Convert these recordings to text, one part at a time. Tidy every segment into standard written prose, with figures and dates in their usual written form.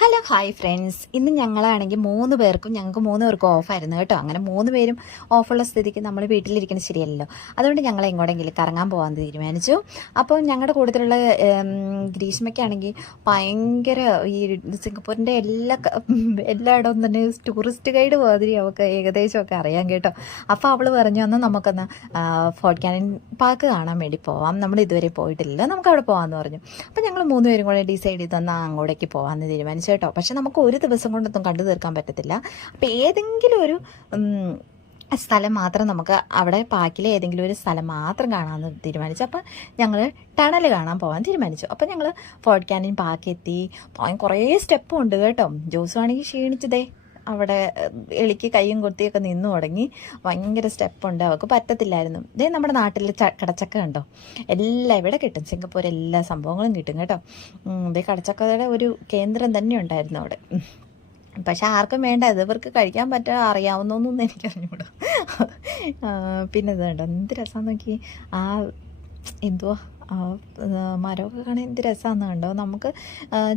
Hello hi friends, ഇന്ന് ഞങ്ങളാണെങ്കിൽ ഞങ്ങൾക്ക് 3 പേർക്കും ഓഫായിരുന്നു കേട്ടോ. അങ്ങനെ 3 പേരും ഓഫുള്ള സ്ഥിതിക്ക് നമ്മൾ വീട്ടിലിരിക്കുന്നത് ശരിയല്ലല്ലോ. അതുകൊണ്ട് ഞങ്ങൾ എങ്ങോട്ടെങ്കിലും കറങ്ങാൻ പോകാൻ തീരുമാനിച്ചു. അപ്പോൾ ഞങ്ങളുടെ കൂട്ടത്തിലുള്ള ഗ്രീഷ്മയ്ക്കാണെങ്കിൽ ഭയങ്കര ഈ സിംഗപ്പൂരിൻ്റെ എല്ലായിടവും തന്നെ ടൂറിസ്റ്റ് ഗൈഡ് മാതിരി അവൾക്ക് ഏകദേശമൊക്കെ അറിയാം കേട്ടോ. അപ്പോൾ അവൾ പറഞ്ഞു, എന്നാൽ നമുക്കൊന്ന് ഫോർട്ട് കാനൻ പാർക്ക് കാണാൻ വേണ്ടി പോവാം, നമ്മൾ ഇതുവരെ പോയിട്ടില്ലല്ലോ, നമുക്ക് അവിടെ പോകാമെന്ന് പറഞ്ഞു. അപ്പോൾ ഞങ്ങൾ 3 പേരും കൂടെ ഡിസൈഡ് ചെയ്ത് തന്നാൽ അങ്ങോട്ടേക്ക് പോകാമെന്ന് തീരുമാനിച്ചു കേട്ടോ. പക്ഷെ നമുക്ക് ഒരു ദിവസം കൊണ്ടൊന്നും കണ്ടു തീർക്കാൻ പറ്റത്തില്ല. അപ്പം ഏതെങ്കിലും ഒരു സ്ഥലം മാത്രം നമുക്ക് അവിടെ പാക്കിലെ ഏതെങ്കിലും ഒരു സ്ഥലം മാത്രം കാണാമെന്ന് തീരുമാനിച്ചു. അപ്പം ഞങ്ങൾ ടണൽ കാണാൻ പോകാൻ തീരുമാനിച്ചു. അപ്പം ഞങ്ങൾ ഫോർട്ട് കാനൻ പാർക്ക് എത്തി. പോകാൻ കുറേ സ്റ്റെപ്പും ഉണ്ട് കേട്ടോ. ജോസുവാണെങ്കിൽ ക്ഷീണിച്ചതേ അവിടെ എളിക്ക് കൈയും കൊത്തിയൊക്കെ നിന്നു തുടങ്ങി. ഭയങ്കര സ്റ്റെപ്പുണ്ട്, അവൾക്ക് പറ്റത്തില്ലായിരുന്നു. ഇതേ നമ്മുടെ നാട്ടിൽ കടച്ചക്ക കണ്ടോ, എല്ലാം ഇവിടെ കിട്ടും. സിംഗപ്പൂർ എല്ലാ സംഭവങ്ങളും കിട്ടും കേട്ടോ. ഇതേ കടച്ചക്കയുടെ ഒരു കേന്ദ്രം തന്നെ ഉണ്ടായിരുന്നു അവിടെ. പക്ഷെ ആർക്കും വേണ്ട, ഇത് ഇവർക്ക് കഴിക്കാൻ പറ്റാൻ അറിയാവുന്നൊന്നും എനിക്കറിഞ്ഞൂടാ. പിന്നെ ഇത് കണ്ടോ, എന്ത് രസം നോക്കി. ആ എന്തുവാ മരമൊക്കെ കാണാൻ എന്ത് രസമാണെന്ന് കണ്ടോ. നമുക്ക്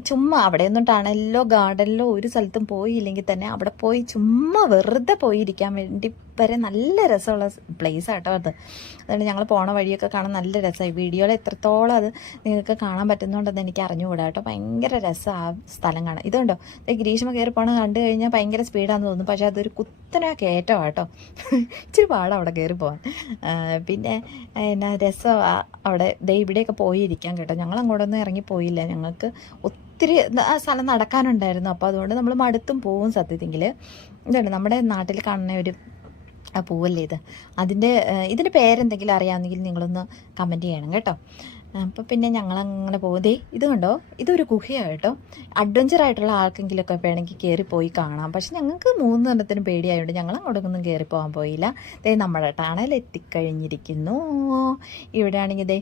ചുമ്മാ അവിടെയൊന്നും ടണലിലോ ഗാർഡനിലോ ഒരു സ്ഥലത്തും പോയില്ലെങ്കിൽ തന്നെ അവിടെ പോയി ചുമ്മാ വെറുതെ പോയിരിക്കാൻ വേണ്ടി വരെ നല്ല രസമുള്ള പ്ലേസ് ആട്ടോ അത്. അതുകൊണ്ട് ഞങ്ങൾ പോണ വഴിയൊക്കെ കാണാൻ നല്ല രസമായി. വീഡിയോയിൽ എത്രത്തോളം അത് നിങ്ങൾക്ക് കാണാൻ പറ്റുന്നുണ്ടെന്ന് എനിക്ക് അറിഞ്ഞുകൂടാ കേട്ടോ. ഭയങ്കര രസമാണ് ആ സ്ഥലം കാണാൻ. ഇതുണ്ടോ, ഗ്രീഷ്മ കയറി പോകണം കണ്ടു കഴിഞ്ഞാൽ ഭയങ്കര സ്പീഡാണെന്ന് തോന്നുന്നു. പക്ഷേ അതൊരു കുത്തനെ കയറ്റം കേട്ടോ. ഇച്ചിരി പാടാണ് അവിടെ കയറി പോകാൻ. പിന്നെ എന്നാ രസമാണ് അവിടെ. ഇവിടെയൊക്കെ പോയിരിക്കാം കേട്ടോ. ഞങ്ങൾ അങ്ങോട്ടൊന്നും ഇറങ്ങിപ്പോയില്ല, ഞങ്ങൾക്ക് ഒത്തിരി സ്ഥലം നടക്കാനുണ്ടായിരുന്നു. അപ്പോൾ അതുകൊണ്ട് നമ്മൾ മടുത്തും പോവും സത്യത്തിൽ. ഇതാണ് നമ്മുടെ നാട്ടിൽ കാണുന്ന ഒരു പൂവല്ലേ ഇത്. ഇതിൻ്റെ പേരെന്തെങ്കിലും അറിയാമെന്നെങ്കിൽ നിങ്ങളൊന്ന് കമൻറ്റ് ചെയ്യണം കേട്ടോ. അപ്പോൾ പിന്നെ ഞങ്ങളങ്ങനെ പോകുന്നതേ ഇത് കണ്ടോ, ഇതൊരു ഗുഹയാണ് കേട്ടോ. അഡ്വഞ്ചറായിട്ടുള്ള ആർക്കെങ്കിലുമൊക്കെ വേണമെങ്കിൽ കയറിപ്പോയി കാണാം. പക്ഷെ ഞങ്ങൾക്ക് 3 എണ്ണത്തിനും പേടിയായതുകൊണ്ട് ഞങ്ങൾ അങ്ങോട്ടൊന്നും കയറിപ്പോകാൻ പോയില്ല. നമ്മുടെ ടണൽ എത്തിക്കഴിഞ്ഞിരിക്കുന്നു. ഇവിടെ ആണെങ്കിൽ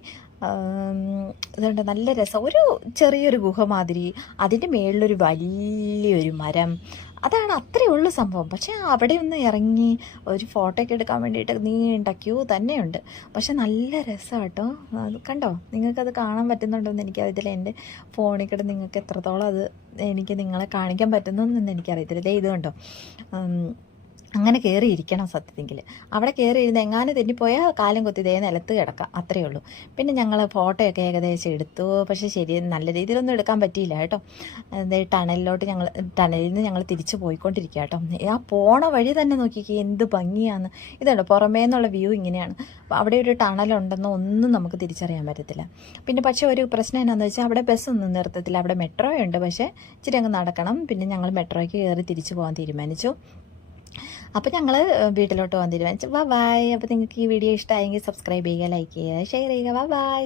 ഇതുണ്ട്, നല്ല രസം. ഒരു ചെറിയൊരു ഗുഹ മാതിരി, അതിൻ്റെ മേളിലൊരു വലിയൊരു മരം, അതാണ് അത്രയേ ഉള്ളൂ സംഭവം. പക്ഷേ അവിടെ ഒന്ന് ഇറങ്ങി ഒരു ഫോട്ടോ ഒക്കെ എടുക്കാൻ വേണ്ടിയിട്ട് നീണ്ട ക്യൂ തന്നെയുണ്ട്. പക്ഷെ നല്ല രസമാണ് കേട്ടോ. അത് കണ്ടോ, നിങ്ങൾക്കത് കാണാൻ പറ്റുന്നുണ്ടോയെന്ന് എനിക്കറിയത്തില്ല. എൻ്റെ ഫോണിൽ കൂടെ നിങ്ങൾക്ക് എത്രത്തോളം അത് എനിക്ക് നിങ്ങളെ കാണിക്കാൻ പറ്റുന്നതെന്ന് എനിക്കറിയത്തില്ല. ഇത് കണ്ടോ, അങ്ങനെ കയറിയിരിക്കണം സത്യത്തിൽ. അവിടെ കയറിയിരുന്ന് എങ്ങാനും തെന്നിപ്പോയാൽ കാലം കൊത്തി നിലത്ത് കിടക്കാം, അത്രയേ ഉള്ളൂ. പിന്നെ ഞങ്ങൾ ഫോട്ടോയൊക്കെ ഏകദേശം എടുത്തു. പക്ഷേ ശരി, നല്ല രീതിയിലൊന്നും എടുക്കാൻ പറ്റിയില്ല കേട്ടോ. ടണലിൽ നിന്ന് ഞങ്ങൾ തിരിച്ചു പോയിക്കൊണ്ടിരിക്കുക കേട്ടോ. ആ പോണ വഴി തന്നെ നോക്കിക്കേ എന്ത് ഭംഗിയാണ്. ഇതുണ്ട്, പുറമേ നിന്നുള്ള വ്യൂ ഇങ്ങനെയാണ്. അവിടെ ഒരു ടണലുണ്ടെന്നോ ഒന്നും നമുക്ക് തിരിച്ചറിയാൻ പറ്റത്തില്ല. പിന്നെ പക്ഷേ ഒരു പ്രശ്നം എന്നാന്ന് വെച്ചാൽ അവിടെ ബസ്സൊന്നും നിർത്തത്തില്ല. അവിടെ മെട്രോ ഉണ്ട്, പക്ഷേ ഇച്ചിരി അങ്ങ് നടക്കണം. പിന്നെ ഞങ്ങൾ മെട്രോയ്ക്ക് കയറി തിരിച്ചു പോകാൻ തീരുമാനിച്ചു. അപ്പോൾ ഞങ്ങൾ വീട്ടിലോട്ട് പോകാൻ തീരുമാനിച്ചു. ബൈ. അപ്പോൾ നിങ്ങൾക്ക് ഈ വീഡിയോ ഇഷ്ടമായെങ്കിൽ സബ്സ്ക്രൈബ് ചെയ്യുക, ലൈക്ക് ചെയ്യുക, ഷെയർ ചെയ്യുക. ബൈ.